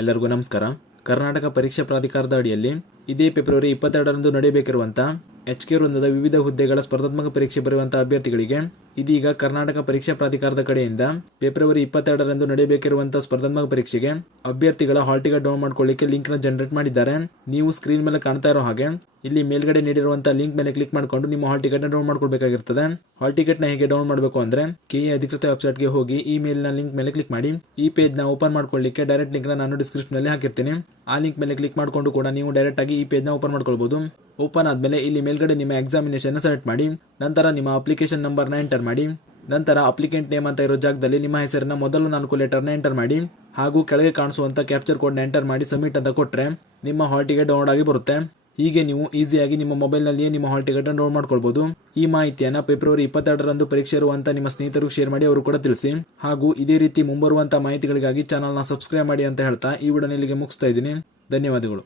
ಎಲ್ಲರಿಗೂ ನಮಸ್ಕಾರ. ಕರ್ನಾಟಕ ಪರೀಕ್ಷಾ ಪ್ರಾಧಿಕಾರದ ಅಡಿಯಲ್ಲಿ ಇದೇ ಫೆಬ್ರವರಿ 22ರಂದು ನಡೆಯಬೇಕಿರುವಂತಹ HK ವೃಂದದ ವಿವಿಧ ಹುದ್ದೆಗಳ ಸ್ಪರ್ಧಾತ್ಮಕ ಪರೀಕ್ಷೆ ಬರೆಯುವಂತಹ ಅಭ್ಯರ್ಥಿಗಳಿಗೆ ಇದೀಗ ಕರ್ನಾಟಕ ಪರೀಕ್ಷಾ ಪ್ರಾಧಿಕಾರದ ಕಡೆಯಿಂದ ಫೆಬ್ರವರಿ 22ರಂದು ನಡೆಯಬೇಕಿರುವಂತಹ ಸ್ಪರ್ಧಾತ್ಮಕ ಪರೀಕ್ಷೆಗೆ ಅಭ್ಯರ್ಥಿಗಳ ಹಾಲ್ ಟಿಕೆಟ್ ಡೌನ್ಲೋಡ್ ಮಾಡ್ಕೊಳ್ಳಿಕ್ಕೆ ಲಿಂಕ್ ನ ಜನರೇಟ್ ಮಾಡಿದ್ದಾರೆ. ನೀವು ಸ್ಕ್ರೀನ್ ಮೇಲೆ ಕಾಣ್ತಾ ಇರೋ ಹಾಗೆ ಇಲ್ಲಿ ಮೇಲ್ಗಡೆ ನೀಡಿರುವಂತಹ ಲಿಂಕ್ ಮೇಲೆ ಕ್ಲಿಕ್ ಮಾಡಿಕೊಂಡು ನಿಮ್ಮ ಹಾಲ್ ಟಿಕೆಟ್ ನ ಡೌನ್ಲೋಡ್ ಮಾಡ್ಕೊಳ್ಬೇಕಾಗಿರ್ತದೆ. ಹಾಲ್ ಟಿಕೆಟ್ ನ ಹೇಗೆ ಡೌನ್ಲೋಡ್ ಮಾಡಬೇಕು ಅಂದ್ರೆ KE ಅಧಿಕೃತ ವೆಬ್ಸೈಟ್ ಗೆ ಹೋಗಿ ಈ ಮೇಲ್ ನ ಲಿಂಕ್ ಮೇಲೆ ಕ್ಲಿಕ್ ಮಾಡಿ. ಈ ಪೇಜ್ ನ ಓಪನ್ ಮಾಡ್ಕೊಳ್ಳಿಕ್ಕೆ ಡೈರೆಕ್ಟ್ ಲಿಂಕ್ ನ ನಾನು ಡಿಸ್ಕ್ರಿಪ್ಷನ್ ಅಲ್ಲಿ ಹಾಕಿರ್ತೀನಿ. ಆ ಲಿಂಕ್ ಮೇಲೆ ಕ್ಲಿಕ್ ಮಾಡಿಕೊಂಡು ಕೂಡ ನೀವು ಡೈರೆಕ್ಟ್ ಆಗಿ ಈ ಪೇಜ್ ನ ಓಪನ್ ಮಾಡ್ಕೊಳ್ಬಹುದು. ಓಪನ್ ಆದ್ಮೇಲೆ ಇಲ್ಲಿ ಮೇಲ್ಗಡೆ ನಿಮ್ಮ ಎಕ್ಸಾಮಿನೇಷನ್ ಸೆಲೆಕ್ಟ್ ಮಾಡಿ, ನಂತರ ನಿಮ್ಮ ಅಪ್ಲಿಕೇಶನ್ ನಂಬರ್ ನ ಎಂಟರ್ ಮಾಡಿ, ನಂತರ ಅಪ್ಲಿಕೆಂಟ್ ನೇಮ್ ಅಂತ ಇರೋ ಜಾಗದಲ್ಲಿ ನಿಮ್ಮ ಹೆಸರಿನ ಮೊದಲ 4 ಲೆಟರ್ ನ ಎಂಟರ್ ಮಾಡಿ, ಹಾಗೂ ಕೆಳಗೆ ಕಾಣಿಸುವಂತ ಕ್ಯಾಪ್ಚರ್ ಕೋಡ್ ನ ಎಂಟರ್ ಮಾಡಿ ಸಬ್ಮಿಟ್ ಅಂತ ಕೊಟ್ರೆ ನಿಮ್ಮ ಹಾಲ್ ಟಿಕೆಟ್ ಡೌನ್ಲೋಡ್ ಆಗಿ ಬರುತ್ತೆ. ಹೀಗೆ ನೀವು ಈಸಿಯಾಗಿ ನಿಮ್ಮ ಮೊಬೈಲ್ ನಲ್ಲಿಯೇ ನಿಮ್ಮ ಹಾಲ್ ಟಿಕೆಟ್ ಡೌನ್ಲೋಡ್ ಮಾಡ್ಕೊಳ್ಬಹುದು. ಈ ಮಾಹಿತಿಯನ್ನ ಫೆಬ್ರವರಿ 22ರಂದು ಪರೀಕ್ಷೆ ಇರುವಂತ ನಿಮ್ಮ ಸ್ನೇಹಿತರಿಗೆ ಶೇರ್ ಮಾಡಿ, ಅವರು ಕೂಡ ತಿಳಿಸಿ. ಹಾಗೂ ಇದೇ ರೀತಿ ಮುಂಬರುವಂತ ಮಾಹಿತಿಗಳಿಗಾಗಿ ಚಾನಲ್ ನ ಸಬ್ಸ್ಕ್ರೈಬ್ ಮಾಡಿ ಅಂತ ಹೇಳ್ತಾ ಈ ವಿಡಿಯೋನ ಇಲ್ಲಿಗೆ ಮುಗಿಸ್ತಾ ಇದ್ದೀನಿ. ಧನ್ಯವಾದಗಳು.